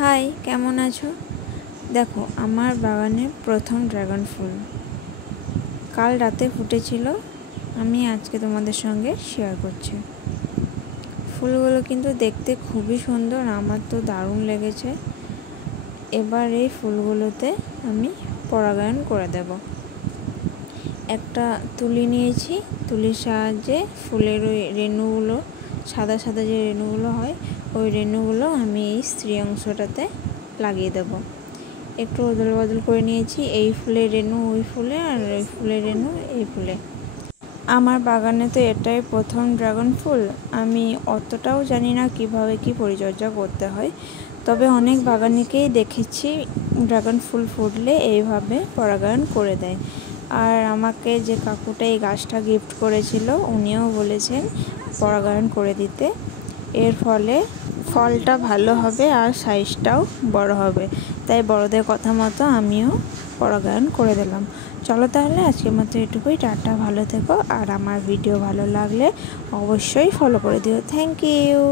High, কেমন আছো? দেখো, আমার বাগানে প্রথম ড্রাগন ফুল কাল রাতে ফুটেছিল। আমি আজকে তোমাদের সঙ্গে শেয়ার করছি। ফুলগুলো কিন্তু দেখতে খুবই সুন্দর, আমার তো দারুণ লেগেছে। এবার এই ফুলগুলোতে আমি পরাগায়ন করে দেব। একটা তুলি নিয়েছি, তুলির সাহায্যে ফুলের ওই রেণুগুলো, সাদা সাদা যে রেণুগুলো হয়, ওই রেণুগুলো আমি এই স্ত্রী অংশটাতে লাগিয়ে দেব। একটু অদল বদল করে নিয়েছি, এই ফুলের রেণু ওই ফুলে আর ওই ফুলের রেণু এই ফুলে। আমার বাগানে তো এটাই প্রথম ড্রাগন ফুল। আমি অতটাও জানি না কিভাবে কি পরিচর্যা করতে হয়, তবে অনেক বাগানিকেই দেখেছি ড্রাগন ফুল ফুটলে এইভাবে পরাগায়ন করে দেয়। আর আমাকে যে কাকুটা এই গাছটা গিফট করেছিল, উনিও বলেছেন পরাগায়ন করে দিতে। এর ফলে ফলটা ভালো হবে আর সাইজটাও বড় হবে। তাই বড়দের কথা মতো আমিও পরাগায়ন করে দিলাম। চলো তাহলে আজকের মতো এটুকুই। টাটা, ভালো থেকো। আর আমার ভিডিও ভালো লাগলে অবশ্যই ফলো করে দিও। Thank you.